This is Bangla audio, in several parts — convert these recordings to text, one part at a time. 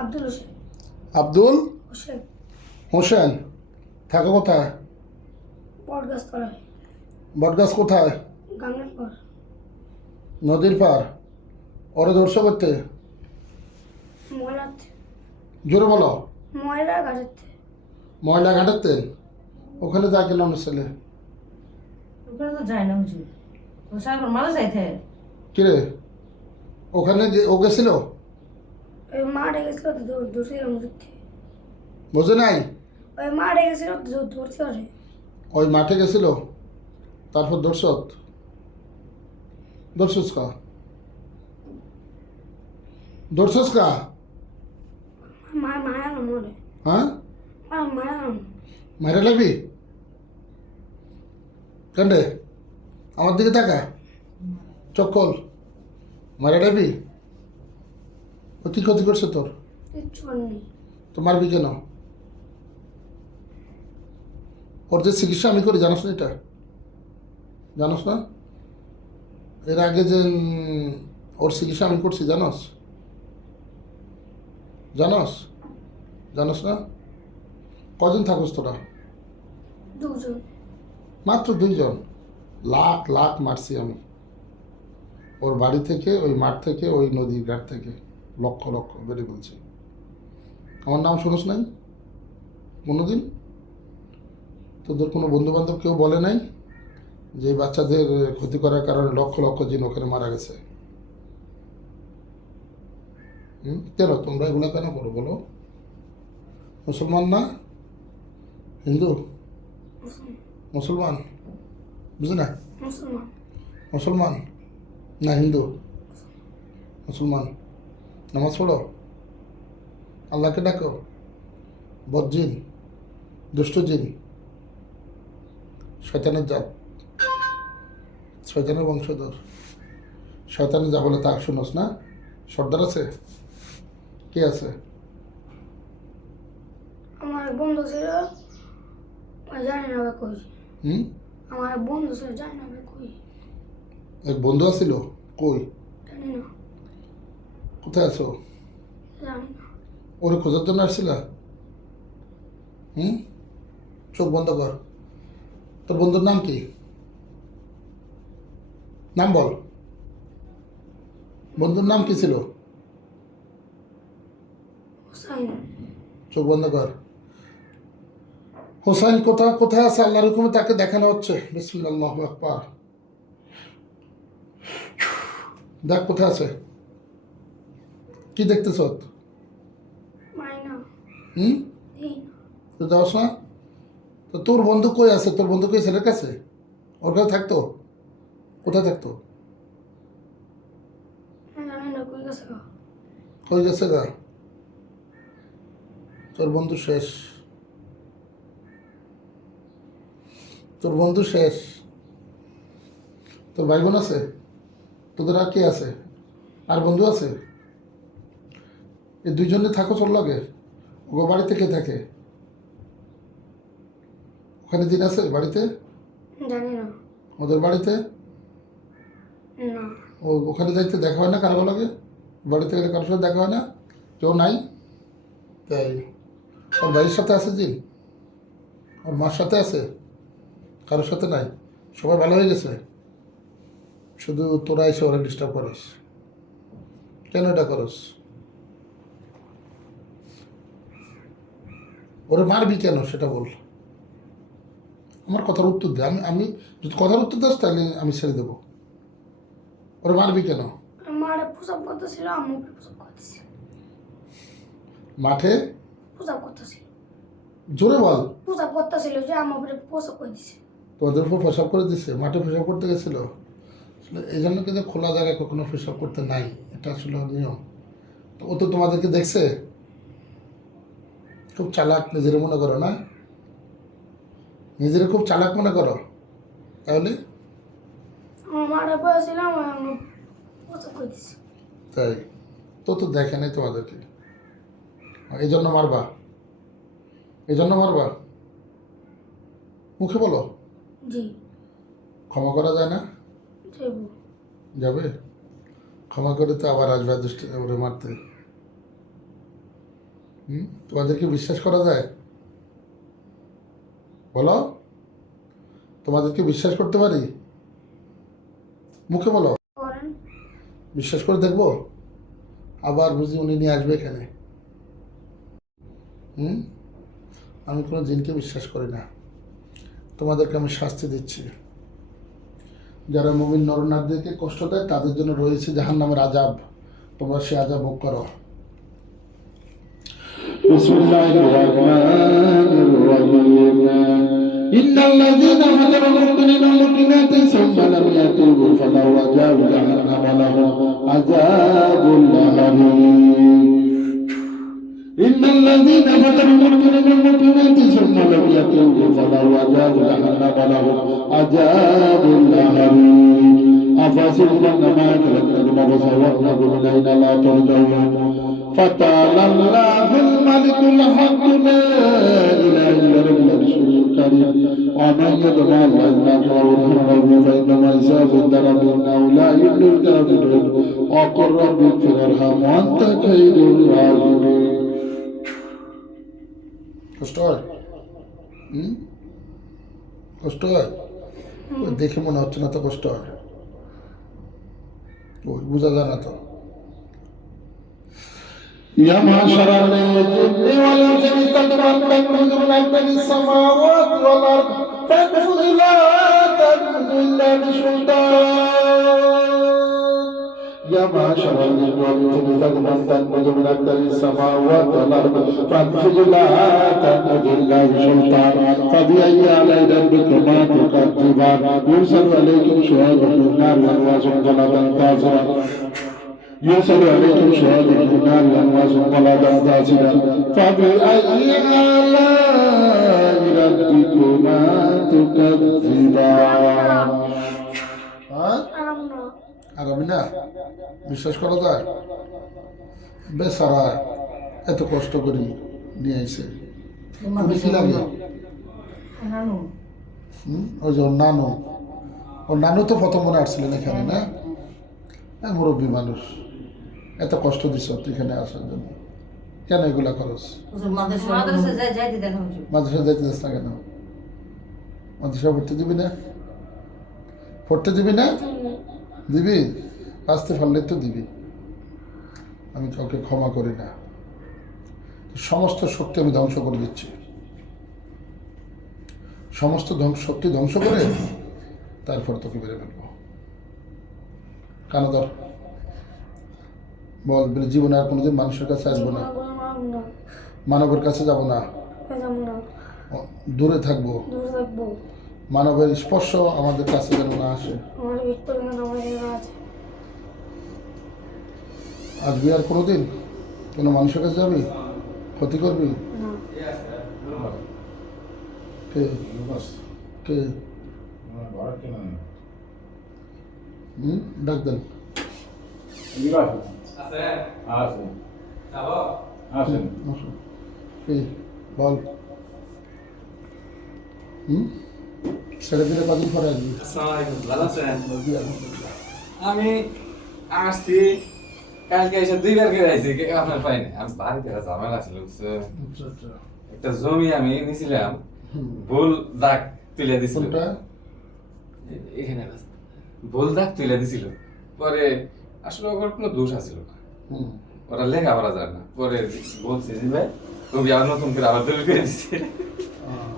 আব্দুল হোসেন। আব্দুল হোসেন। হোসেন। থাকো কোথায়? বটগাছতলায়। বটগাছ কোথায়? গাঙ্গের পর। নদীর পার। ওরে ধরছো করতে? ময়লাতে। জোরে বলো। ময়লা ঘাটাতে। ময়লা ঘাটাতেন? ওখানে যা গেলাম ছেলে। ওখানে তো যায় না হুজুর, ও সারাক্ষণ মারা যাইতে। কিরে ওখানে ও গেছিল? ওই মাঠে গেছিল তো ধরছিল ধরতে। বুঝে নাই? ওই মাঠে গেছিল ধরতে পারে। ওই মাঠে গেছিল, তারপর দর্শক দর্শস কা দর্শস কা মায়া না মরে। হ্যাঁ মায়া না। মাইরা লাগবি কেন? আমার দিকে তাকা, চোখ খোল। মারা লাগবি? ও কি ক্ষতি করছে তোর? কিচ্ছু নেই। তো মারবি কেন? ওর যে চিকিৎসা আমি করি জানোস না? এটা জানোস না? এর আগে যে ওর চিকিৎসা আমি করছি জানোস? জানোস? জানোস না? কজন থাকোস তোরা? দুজন। মাত্র 2 জন। লাখ লাখ মারছি আমি ওর বাড়ি থেকে, ওই মাঠ থেকে, ওই নদীর ঘাট থেকে লক্ষ লক্ষ বেড়ে বলছি। আমার নাম শুনোস নাই কোনোদিন? তোদের কোনো বন্ধু বান্ধব কেউ বলে নাই যে এই বাচ্চাদের ক্ষতি করার কারণে লক্ষ লক্ষ জিন ওখানে মারা গেছে? কেন তোমরা এগুলো কেন করো বলো? মুসলমান না? হিন্দু? মুসলমান? বুঝি না। মুসলমান। মুসলমান না হিন্দু? মুসলমান। নামাজ পড়ো, আল্লাহকে ডাকো। বদজিন, দুষ্ট জিন, শয়তানের জাত, শয়তানের বংশধর। শয়তানের যা বলে তা শুনোস না? সর্দার আছে? কে আছে? আমার এক বন্ধু ছিল, জানি না ভাই কই। আমার এক বন্ধু ছিল, জানি না ভাই কই। এক বন্ধু আছিল? কই? জানি না। কোথায় আছো? জানি না। ওরে খোঁজার জন্য আসছিলা? চোখ বন্ধ কর। তোর বন্ধুর নাম কি? নাম বল। বন্ধুর নাম কি ছিল? হুসাইন। চোখ বন্ধ কর। হোসাইন কোথায় কোথায় আছে? আল্লাহর হুকুমে তাকে দেখানো হচ্ছে। বিসমিল্লাহ, আল্লাহু আকবার। দেখ কোথায় আছে। কি দেখতেছ? মাইনা। হুম এই তো যাওস না? তো তোর বন্ধু কই আছে? তোর বন্ধু কই ছেলের কাছে? ওর কাছে থাকতো? কোথায় থাকতো? জানি না কই গেছে গো। কই গেছে গা? তোর বন্ধু শেষ। তোর বন্ধু শেষ। তোর ভাই বোন আছে? তোদের আর কে আছে? আর বন্ধু আছে? এই 2জনে থাকো তোর লগে? ও বাড়িতে কে থাকে? ওখানে দিন আছে বাড়িতে? জানি না। ওদের বাড়িতে? না। ওখানে যাইতে দেখা হয় না কারো লাগে? বাড়িতে গেলে কারোর সাথে দেখা হয় না? কেউ নাই? তাই ওর ভাইয়ের সাথে আছে জিন? ওর মার সাথে আছে? কারোর সাথে নাই? সবাই ভালো হয়ে গেছে? শুধু তোরা এসে ওরা ডিস্টার্ব করিস। কেন এটা করস? ওরে মারবি কেন সেটা বল। আমার কথার উত্তর দে। আমি যদি কথার উত্তর দাস তাহলে আমি ছেড়ে দেবো। ওরে মারবি কেন? মারে প্রসাব করতেছিল, আম্মু প্রসাব করতেছে। মাঠে প্রসাব করতেছিল। জোরে বল। প্রসাব করতেছিল যে আম্মু প্রসাব করে দিছে। তোদের উপর পেশাব করে দিছে? মাঠে পেশাব করতে গেছিল? আসলে এই জন্য কিন্তু খোলা জায়গায় কখনো পেশাব করতে নাই, এটা আসলে নিয়ম। তো ও তো তোমাদেরকে দেখছে। খুব চালাক নিজের মনে করো না? নিজের খুব চালাক মনে করো তাহলে? আমার মারে বলেছিলাম আম্মু প্রসাব করে দিছে। তাই তো দেখে নাই তোমাদেরকে, এই জন্য মারবা? এই জন্য মারবা? মুখে বলো। জি। ক্ষমা করা যায় না? দেব। যাবে? ক্ষমা করে তো আবার আসবে দুষ্ট ওরে মারতে। তোমাদেরকে বিশ্বাস করা যায়? বলো, তোমাদেরকে বিশ্বাস করতে পারি? মুখে বলো। করেন। বিশ্বাস করে দেখবো? আবার বুঝি উনি নিয়ে আসবে এখানে? আমি কোনো জিনকে বিশ্বাস করি না। তোমাদেরকে আমি শাস্তি দিচ্ছি। যারা মুমিন নরনারীদেরকে কষ্ট দেয় তাদের জন্য রয়েছে জাহান্নামের আযাব। তোমরা সে আযাব ভোগ করো। বিসমিল্লাহির রহমানির রহিম। ইন্নাল্লাযীনা ফাতানু মুমিনিনা ওয়াল মুমিনাতি সুম্মা লাম ইয়াতুবু ফালাহু আযাবু জাহান্নাম ওয়া লাহুম আযাবুল হারিম। ইন্নাল্লাযীনা ফাতানু মুমিনিনা ওয়াল মুমিনাতি সুম্মা লাম ইয়াতুবু ফালাহু আযাবু জাহান্নাম ওয়া লাহুম আযাবুল হারিম। আফাসিবতুম আন্নামা খালাকনাকুম আবাসান ওয়া আন্নাকুম ইলাইনা লা তুরজাউন। ফাতাআল্লাহুল মালিকুল হাক্কু লা ইলাহা ইল্লা হুল আরশুল কারীম। ওয়া মান ইয়াদ'উ মা'আল্লাহি ইলাহান ফাইন্নামা হিসাবুহু ইনদা রাব্বিহি ইন্নাহু লা ইফলিহুল কাফিরুন। ওয়া কুর রাব্বি ইগফির ওয়ারহাম ওয়া আনতা খায়রুর রাহিমিন। কষ্ট হয়? কষ্ট হয়? দেখে মনে হচ্ছে না তো কষ্ট হয়। ওই বোঝা যায় না তো। يا معشر الجن والإنس استكبرتم من أكبر السماوات والأرض فانفذوا لا تنفذوا إلا بسلطان. يا معشر الجن والإنس استكبرتم من أكبر السماوات والأرض فانفذوا لا تنفذوا إلا بسلطان. فبأي آلاء ربكما تكذبان يرسل عليكم شواظ من نار وأنواس غلظا كاظما يرسل عليكم شهاد من نار وأنواس غلظا كاظما. فبأي آلاء ربكما تكذبان. আগামী না বিশ্বাস করা যায়? বেচারা এত কষ্ট করি নিয়ে আইছে। উনি কি লাগে? ওই যে ওর নানু তো প্রথম মনে আসছিলেন এখানে না? মুরব্বী মানুষ, এত কষ্ট দিছ এখানে আসার জন্য। কেন এগুলা খরচ? মাদ্রাসা যাইতে দিস না কেন? মাদ্রাসা পড়তে দিবি না? পড়তে দিবি না? দিবি? আসতে পারলে তো দিবি। আমি কাউকে ক্ষমা করি না। সমস্ত শক্তি আমি ধ্বংস করে দিচ্ছি। সমস্ত শক্তি ধ্বংস করে তারপর তোকে বেড়ে ফেলবো। কানাদর বল, বলে জীবনে আর কোনোদিন মানুষের কাছে আসবো না, মানবের কাছে যাব না, দূরে থাকবো। মানবের স্পর্শ আমাদের কাছে যেন না আসে। আসবি আর কোনোদিন কোনো মানুষের কাছে যাবি? ক্ষতি করবি? কে কে ডাক দেন। বল, ছেড়ে দিলে কদিন পরে আসবি? আমি আসছি কালকে এসে 2 বার করে আইছি, আপনার পাইনি। আমি বাড়িতে ঝামেলা ছিল, একটা জমি আমি নিছিলাম, ভুল দাগ তুলে দিছিল। এখানে ভুল দাগ তুলে দিছিল। পরে আসলে ওর কোনো দোষ আছিল না, ওরা লেখাপড়া যায় না। পরে বলছি যে ভাই তুমি আবার নতুন করে আবার দলিল করে দিচ্ছে।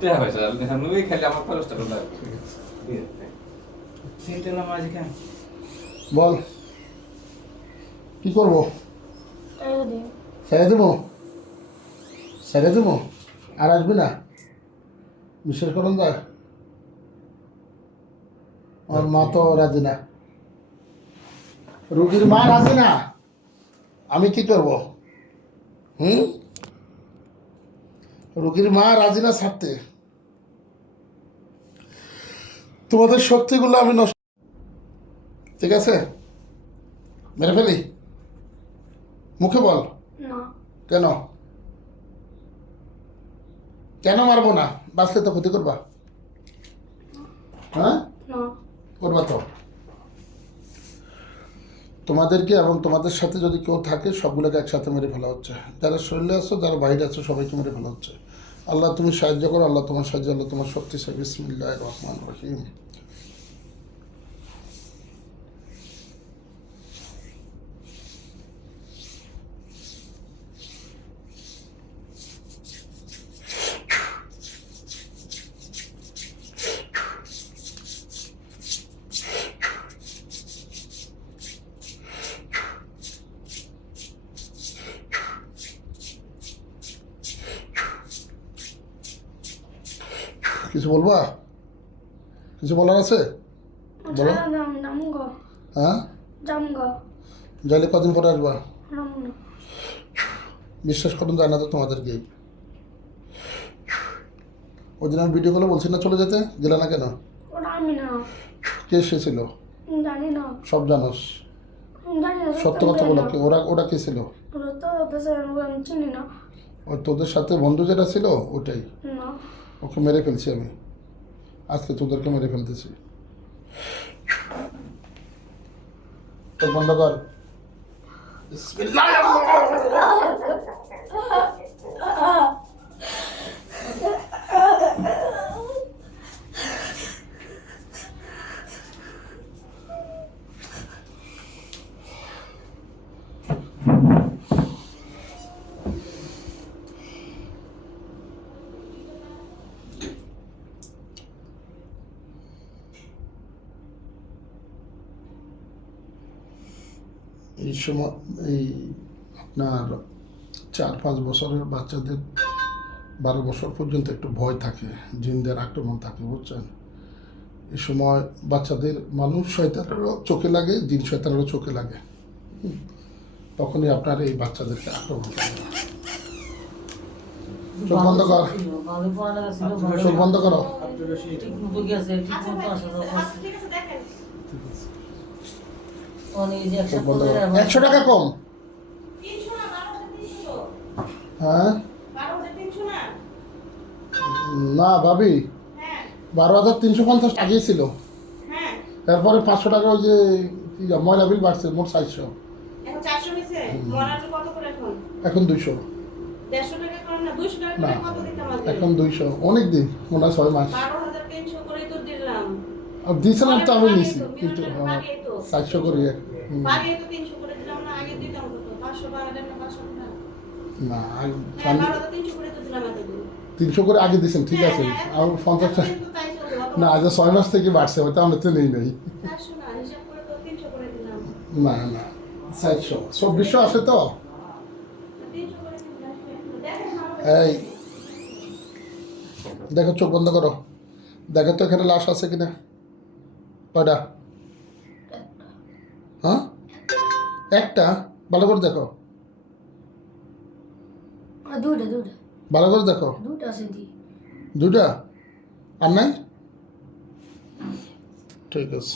টাকা পয়সা ওই খালি আমার খরচটা বল কি করবো? ছেড়ে দেবো? ছেড়ে দেবো? আর আসবি না? বিশ্বাস করুন যায়? আমার মা তো রাজি না, রুগীর মা রাজি না। আমি কি করব? রুগীর মা রাজি না ছাড়তে। তোমাদের শক্তিগুলো আমি নষ্ট, ঠিক আছে? মেরে ফেলি? মুখে বল। কেন কেন মারবো না? বাঁচলে তো ক্ষতি করবা। হ্যাঁ করবা তো। তোমাদেরকে এবং তোমাদের সাথে যদি কেউ থাকে সবগুলোকে একসাথে মেরে ফেলা হচ্ছে, যারা শরীরে আছো যারা বাইরে আছো সবাইকে মেরে ফেলা হচ্ছে। আল্লাহ তুমি সাহায্য করো, আল্লাহ তোমার সাহায্য, আল্লাহ তোমার শক্তি চাই। বিসমিল্লাহির রহমানির রহিম। কিছু বলবা? কিছু বলার আছে? বলো। জামগো হ্যাঁ, জামগো যাইলে কদিন পরে আসবা? রামনা বিশ্বাস করুন যায় না তো তোমাদেরকে। ওই দিন আমি ভিডিও কলে বলছি না চলে যেতে, গেলে না কেন? ওটা আমি না, কে এসেছিল? জানি না, সব জানোস, জানি না, সত্য কথা বলো। কে ওরা? ওরা কে ছিল? ওরা তো ওদের আমি চিনি না। ওই তোদের সাথে বন্ধু যেটা ছিল ওটাই, না ওকে মেরে ফেলছি আমি, আজকে তোদেরকে মেরে ফেলতেছি। চোখ বন্ধ কর। এই সময় এই আপনার 4-5 বছরের বাচ্চাদের 12 বছর পর্যন্ত একটু ভয় থাকে, জিনদের আক্রমণ থাকে, বুঝছেন? এই সময় বাচ্চাদের মানুষ শয়তানেরও চোখে লাগে, জিন শয়তানেরও চোখে লাগে। তখনই আপনার এই বাচ্চাদেরকে আক্রমণ করে। চোখ বন্ধ কর, ভালো পড়ালেখা ছিল, ভালো চোখ বন্ধ করো। ঠিক মতো গেছে, ঠিক মতো আসা যাওয়া করছে। অনেক এই যে চোখ একসাথে বন্ধ করে করো। আবার- 100 টাকা কম। হ্যাঁ না ভাবি, 12,350 টাকাই ছিল। এরপরে 500 টাকা ওই যে কি ময়লা বিল বাড়ছে, মোট 400, এখন 400 নিছে মরাটা কত করে এখন এখন 200। 150 টাকা করে না 200 টাকা না করে কত দিতাম আগে এখন 200, অনেক দিন, মনে হয় 6 মাস। 12300 করে তো দিলাম আর দিয়েছিলাম তো আমি নিছি, কিন্তু বাড়ি তো 400 করে। বাড়ি তো 300 করে দিলাম না, আগে দিতাম কত 500 টাকা দেন না 500 টাকা না হ্যাঁ 12300 করে তো দিলাম এতদিন 300 করে আগে দিয়েছেন, ঠিক আছে। আর 50 টাকা কিন্তু তাই চলবে না, আজ 6 মাস থেকে বাড়ছে, হয়তো আমরা তো নেই নাই। 400 না হিসাব করে তো 300 করে দিলাম না না 400, 2400 আসে তো। 300 করে দিলাম দেখেন এই দেখো, চোখ বন্ধ করো, দেখো তো এখানে লাশ আছে কিনা। কয়টা? হ্যাঁ একটা, ভালো করে দেখো, দুটা দুটা ভালো করে দেখো। দুটা আছে দি 2টা আর নাই? ঠিক আছে।